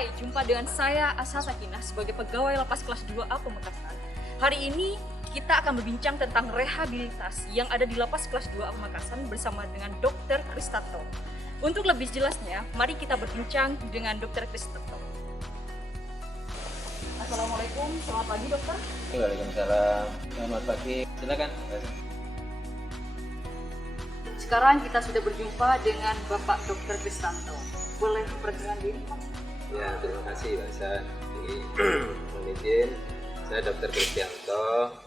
Hai, jumpa dengan saya Asa Sakinah sebagai pegawai lapas kelas 2A Pamekasan. Hari ini kita akan berbincang tentang rehabilitasi yang ada di lapas kelas 2A Pamekasan bersama dengan Dr. Kristanto. Untuk lebih jelasnya, mari kita berbincang dengan Dr. Kristanto. Assalamualaikum, selamat pagi dokter. Waalaikumsalam, selamat pagi, silakan. Sekarang kita sudah berjumpa dengan Bapak Dr. Kristanto. Boleh perkenalkan diri Pak? Ya, terima kasih Pak Hasan. Mohon izin, saya Dr. Kristanto.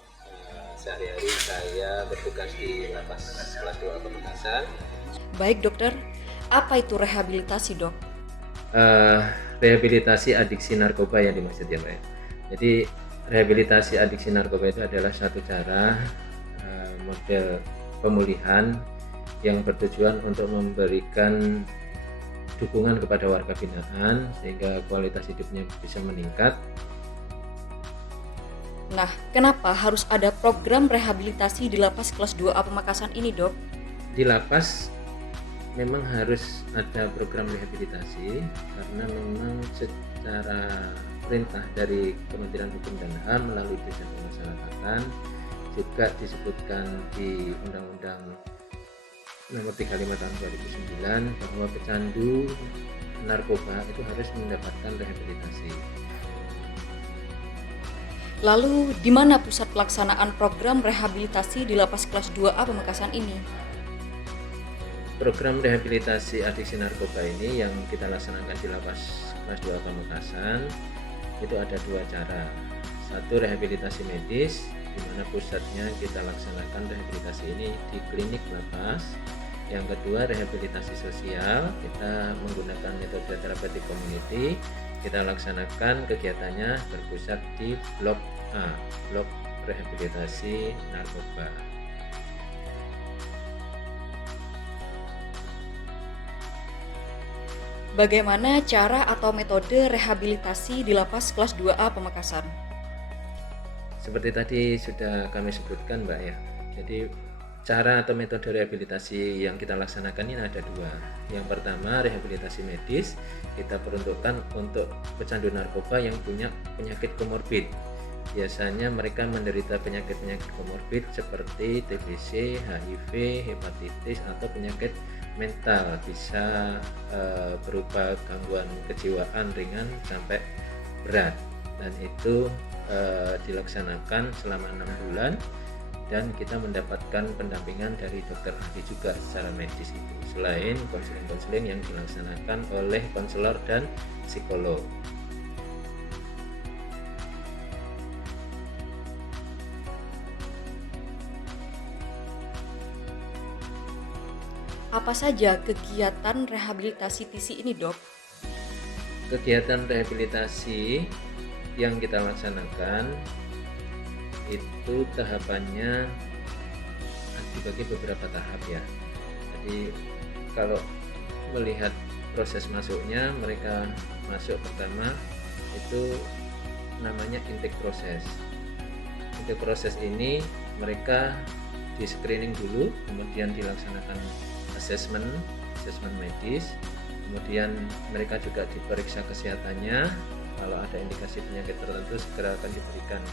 Sehari-hari saya bertugas di lapas kelas 2 Pamekasan. Baik dokter, apa itu rehabilitasi dok? Rehabilitasi adiksi narkoba yang dimaksud ya Pak ya. Jadi rehabilitasi adiksi narkoba itu adalah satu cara model pemulihan yang bertujuan untuk memberikan dukungan kepada warga binaan sehingga kualitas hidupnya bisa meningkat. Nah, kenapa harus ada program rehabilitasi di lapas kelas 2A Pamekasan ini dok? Di lapas memang harus ada program rehabilitasi karena memang secara perintah dari Kementerian Hukum dan HAM melalui Dirjen Pemasyarakatan juga disebutkan di Undang-Undang Nomor 35 Tahun 2009 bahwa pecandu narkoba itu harus mendapatkan rehabilitasi. Lalu, di mana pusat pelaksanaan program rehabilitasi di lapas kelas 2A Pamekasan ini? Program rehabilitasi adiksi narkoba ini yang kita laksanakan di lapas kelas 2 Pamekasan itu ada dua cara. Satu, rehabilitasi medis, di mana pusatnya kita laksanakan rehabilitasi ini di klinik lapas. Yang kedua, rehabilitasi sosial, kita menggunakan metode therapeutic community. Kita laksanakan kegiatannya berpusat di Blok A, Blok Rehabilitasi Narkoba. Bagaimana cara atau metode rehabilitasi di lapas kelas 2A Pamekasan? Seperti tadi sudah kami sebutkan Mbak ya. Jadi cara atau metode rehabilitasi yang kita laksanakan ini ada dua. Yang pertama, rehabilitasi medis, kita peruntukkan untuk pecandu narkoba yang punya penyakit komorbid. Biasanya mereka menderita penyakit-penyakit komorbid seperti TBC, HIV, hepatitis, atau penyakit mental, bisa berupa gangguan kejiwaan ringan sampai berat, dan itu dilaksanakan selama 6 bulan dan kita mendapatkan pendampingan dari dokter ahli juga secara medis itu, selain konseling-konseling yang dilaksanakan oleh konselor dan psikolog. Apa saja kegiatan rehabilitasi TC ini dok? Kegiatan rehabilitasi yang kita laksanakan itu tahapannya dibagi beberapa tahap ya. Jadi kalau melihat proses masuknya, mereka masuk pertama itu namanya intake proses. Intake proses ini mereka di screening dulu, kemudian dilaksanakan assessment medis, kemudian mereka juga diperiksa kesehatannya. Kalau ada indikasi penyakit tertentu segera akan diberikan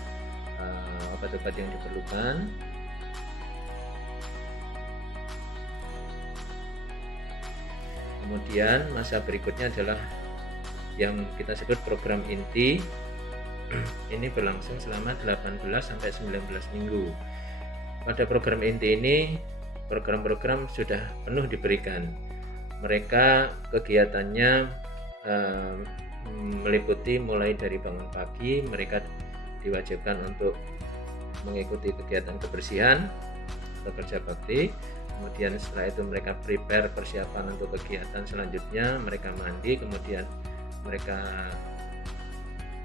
obat-obat yang diperlukan. Kemudian masa berikutnya adalah yang kita sebut program inti. Ini berlangsung selama 18 sampai 19 minggu. Pada program inti ini program-program sudah penuh diberikan. Mereka kegiatannya meliputi mulai dari bangun pagi, mereka diwajibkan untuk mengikuti kegiatan kebersihan atau kerja bakti. Kemudian setelah itu mereka prepare persiapan untuk kegiatan selanjutnya, mereka mandi, kemudian mereka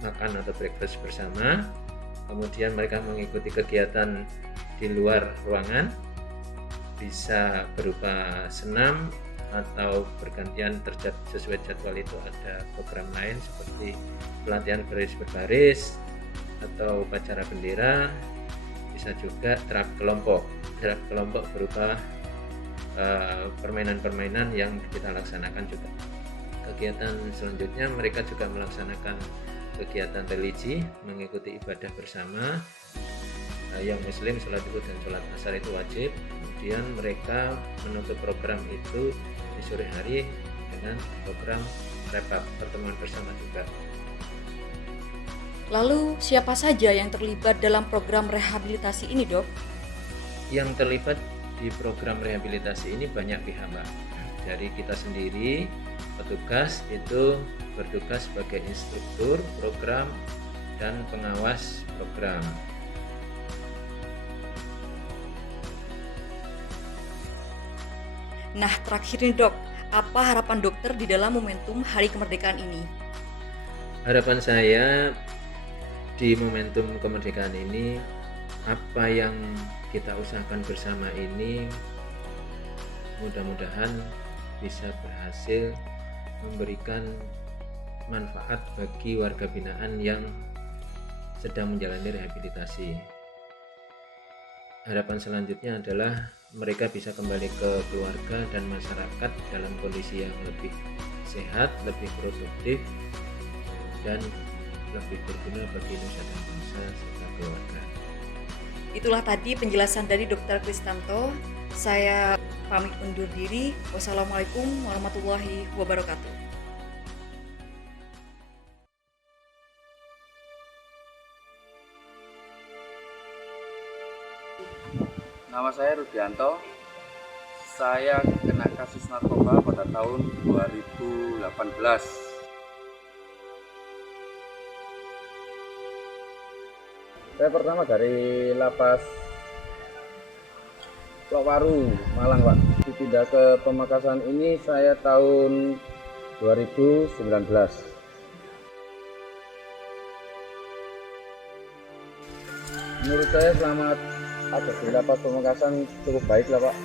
makan atau breakfast bersama. Kemudian mereka mengikuti kegiatan di luar ruangan, bisa berupa senam atau bergantian sesuai jadwal. Itu ada program lain seperti pelatihan baris berbaris atau upacara bendera, bisa juga terapi kelompok. Terapi kelompok berupa permainan-permainan yang kita laksanakan juga. Kegiatan selanjutnya mereka juga melaksanakan kegiatan religi, mengikuti ibadah bersama. Yang muslim sholat zuhur dan sholat asar itu wajib. Kemudian mereka menutup program itu di sore hari dengan program wrap-up, pertemuan bersama juga. Lalu siapa saja yang terlibat dalam program rehabilitasi ini, Dok? Yang terlibat di program rehabilitasi ini banyak pihak, Mbak. Dari kita sendiri, petugas itu bertugas sebagai instruktur program dan pengawas program. Nah, terakhir nih, Dok, apa harapan dokter di dalam momentum Hari Kemerdekaan ini? Harapan saya di momentum kemerdekaan ini, apa yang kita usahakan bersama ini mudah-mudahan bisa berhasil memberikan manfaat bagi warga binaan yang sedang menjalani rehabilitasi. Harapan selanjutnya adalah mereka bisa kembali ke keluarga dan masyarakat dalam kondisi yang lebih sehat, lebih produktif, dan lebih berguna bagi nusa dan bangsa serta keluarga. Itulah tadi penjelasan dari Dr. Kristanto. Saya pamit undur diri. Wassalamualaikum warahmatullahi wabarakatuh. Nama saya Rudianto. Saya kena kasus narkoba pada tahun 2018. Saya pertama dari lapas Lokwaru, Malang, Pak. Dipindah ke Pemakasan ini saya tahun 2019. Menurut saya selama ada di lapas Pemakasan cukup baik lah, Pak.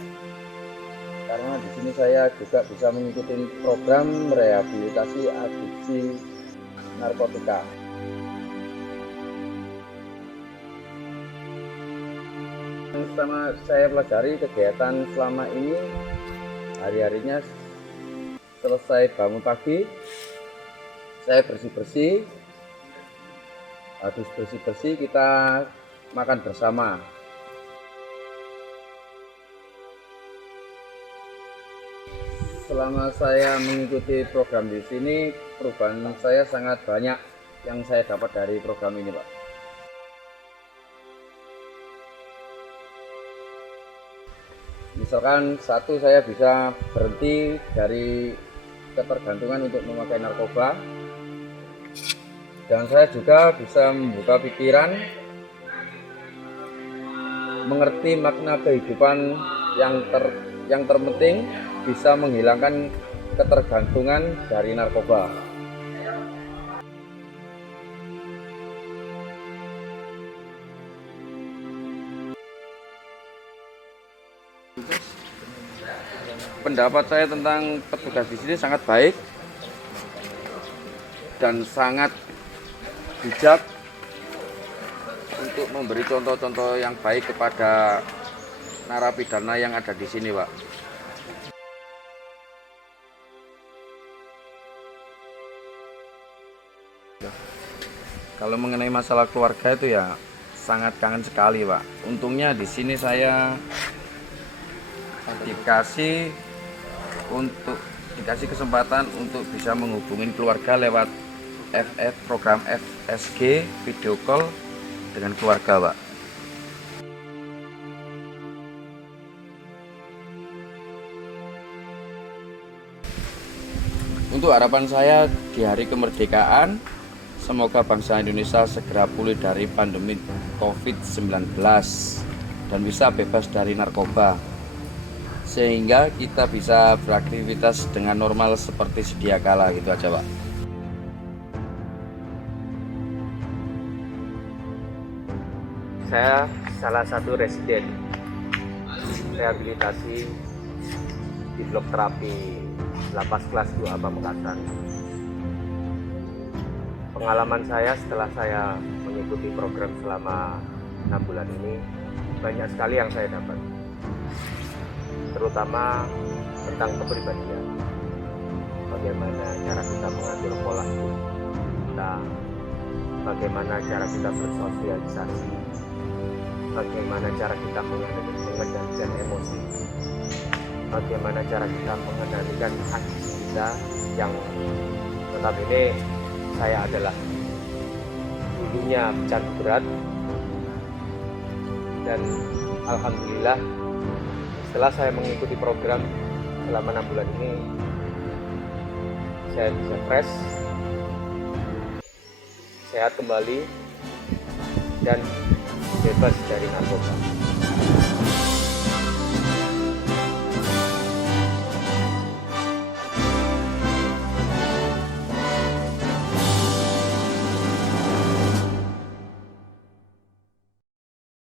Karena di sini saya juga bisa mengikuti program rehabilitasi adiksi narkotika. Yang sama saya pelajari kegiatan selama ini, hari-harinya selesai bangun pagi, saya bersih-bersih, habis bersih-bersih kita makan bersama. Selama saya mengikuti program di sini, perubahan saya sangat banyak yang saya dapat dari program ini, Pak. Misalkan satu, saya bisa berhenti dari ketergantungan untuk memakai narkoba, dan saya juga bisa membuka pikiran, mengerti makna kehidupan yang terpenting, bisa menghilangkan ketergantungan dari narkoba. Pendapat saya tentang petugas di sini sangat baik dan sangat bijak untuk memberi contoh-contoh yang baik kepada narapidana yang ada di sini, Pak. Kalau mengenai masalah keluarga itu ya sangat kangen sekali, Pak. Untungnya di sini saya dikasih kesempatan untuk bisa menghubungi keluarga lewat program FSG, video call dengan keluarga, Pak. Untuk harapan saya di hari kemerdekaan, semoga bangsa Indonesia segera pulih dari pandemi COVID-19 dan bisa bebas dari narkoba, sehingga kita bisa beraktivitas dengan normal seperti sedia kala, gitu aja, Pak. Saya salah satu residen rehabilitasi di blok terapi Lapas Kelas 2 Pamekasan. Pengalaman saya setelah saya mengikuti program selama 6 bulan ini, banyak sekali yang saya dapat, terutama tentang kepribadian. bagaimana cara kita mengatur pola hidup kita, bagaimana cara kita bersosialisasi, bagaimana cara kita mengendalikan emosi, bagaimana cara kita mengendalikan hati kita yang notabene saya adalah dulunya pecandu berat, dan alhamdulillah setelah saya mengikuti program selama 6 bulan ini saya bisa fresh, sehat kembali, dan bebas dari narkoba.